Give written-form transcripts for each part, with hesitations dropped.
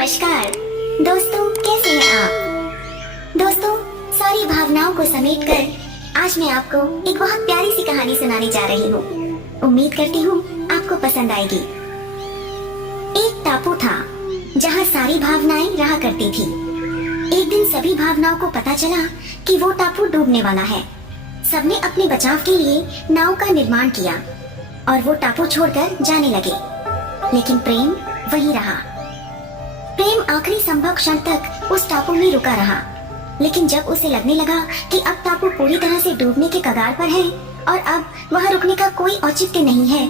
नमस्कार दोस्तों, कैसे हैं आप। दोस्तों, सारी भावनाओं को समेटकर आज मैं आपको एक बहुत प्यारी सी कहानी सुनाने जा रही हूँ। उम्मीद करती हूँ आपको पसंद आएगी। एक टापू था जहाँ सारी भावनाएं रहा करती थी। एक दिन सभी भावनाओं को पता चला कि वो टापू डूबने वाला है। सबने अपने बचाव के लिए नाव का निर्माण किया और वो टापू छोड़कर जाने लगे। लेकिन प्रेम वहीं रहा। प्रेम आखिरी संभव क्षण तक उस टापू में रुका रहा। लेकिन जब उसे लगने लगा कि अब टापू पूरी तरह से डूबने के कगार पर है और अब वहाँ रुकने का कोई औचित्य नहीं है,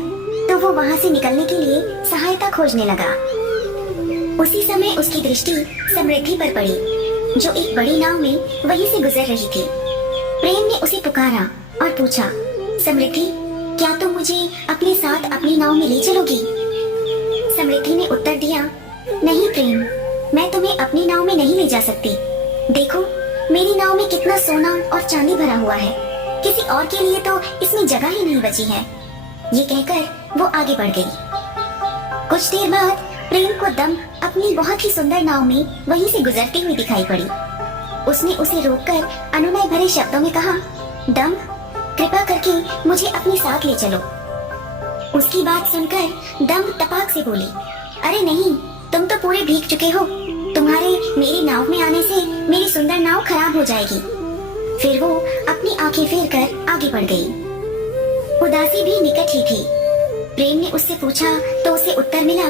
तो वो वहाँ से निकलने के लिए सहायता खोजने लगा। उसी समय उसकी दृष्टि समृद्धि पर पड़ी, जो एक बड़ी नाव में वहीं से गुजर रही थी। प्रेम ने उसे पुकारा और पूछा, समृद्धि, क्या तुम मुझे अपने साथ अपनी नाव में ले चलोगी? समृद्धि ने उत्तर दिया, नहीं प्रेम, मैं तुम्हें अपनी नाव में नहीं ले जा सकती। देखो, मेरी नाव में कितना सोना और चांदी भरा हुआ है। किसी और के लिए तो इसमें जगह ही नहीं बची है। ये कहकर वो आगे बढ़ गई। कुछ देर बाद प्रेम को दम्भ अपनी बहुत ही सुंदर नाव में वहीं से गुजरती हुई दिखाई पड़ी। उसने उसे रोककर अनुनय भरे शब्दों में कहा, दम्भ, कृपा करके मुझे अपने साथ ले चलो। उसकी बात सुनकर दम्भ तपाक से बोली, अरे नहीं, तुम तो पूरे भीग चुके हो। तुम्हारे मेरी नाव में आने से मेरी सुंदर नाव खराब हो जाएगी। फिर वो अपनी आंखें फेर कर आगे बढ़ गई। उदासी भी निकट ही थी। प्रेम ने उससे पूछा तो उसे उत्तर मिला,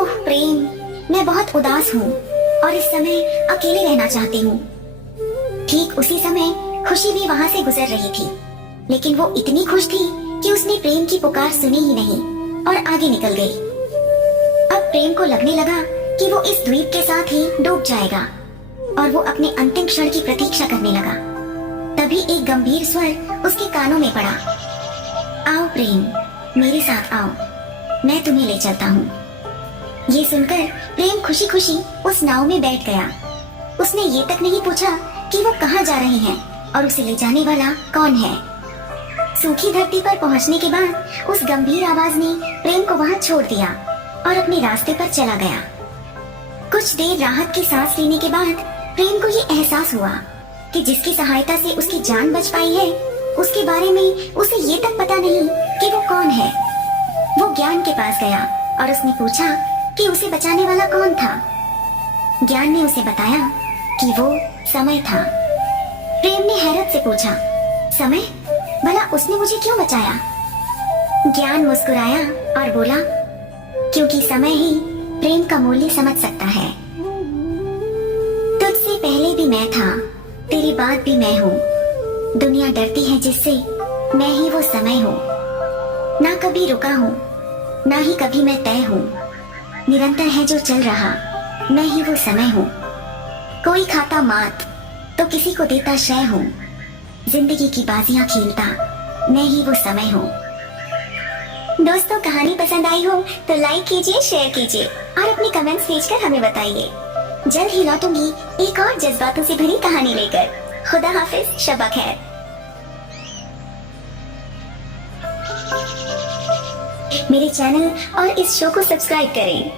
ओह प्रेम, मैं बहुत उदास हूँ और इस समय अकेले रहना चाहती हूँ। ठीक उसी समय खुशी भी वहाँ से गुजर रही थी, लेकिन वो इतनी खुश थी कि उसने प्रेम की पुकार सुनी ही नहीं और आगे निकल गई। अब प्रेम को लगने लगा कि वो इस द्वीप के साथ ही डूब जाएगा और वो अपने अंतिम क्षण की प्रतीक्षा करने लगा। तभी एक गंभीर स्वर उसके कानों में पड़ा, आओ प्रेम, मेरे साथ आओ, मैं तुम्हें ले चलता हूँ। ये सुनकर प्रेम खुशी खुशी उस नाव में बैठ गया। उसने ये तक नहीं पूछा कि वो कहाँ जा रहे हैं और उसे ले जाने वाला कौन है। सूखी धरती पर पहुँचने के बाद उस गंभीर आवाज ने प्रेम को वहाँ छोड़ दिया और अपने रास्ते पर चला गया। कुछ देर राहत की सांस लेने के बाद प्रेम को ये एहसास हुआ कि जिसकी सहायता से उसकी जान बच पाई है, उसके बारे में उसे ये तक पता नहीं कि वो कौन है। वो ज्ञान के पास गया और उसने पूछा कि उसे बचाने वाला कौन था। ज्ञान ने उसे बताया कि वो समय था। प्रेम ने हैरत से पूछा, समय? भला उसने मुझे क्यों बचाया? ज्ञान मुस्कुराया और बोला, क्योंकि समय ही प्रेम का मूल्य समझ सकता है। तुझसे पहले भी मैं था, तेरी बाद भी मैं हूँ। दुनिया डरती है जिससे, मैं ही वो समय हूँ। ना कभी रुका हूँ, ना ही कभी मैं तय हूँ। निरंतर है जो चल रहा, मैं ही वो समय हूँ। कोई खाता मात तो किसी को देता श्रेय हूँ। जिंदगी की बाजियां खेलता, मैं ही वो समय हूँ। दोस्तों, कहानी पसंद आई हो तो लाइक कीजिए, शेयर कीजिए और अपने कमेंट्स भेजकर हमें बताइए। जल्द ही लौटूंगी एक और जज्बातों से भरी कहानी लेकर। खुदा हाफिज, शबा खैर। मेरे चैनल और इस शो को सब्सक्राइब करें।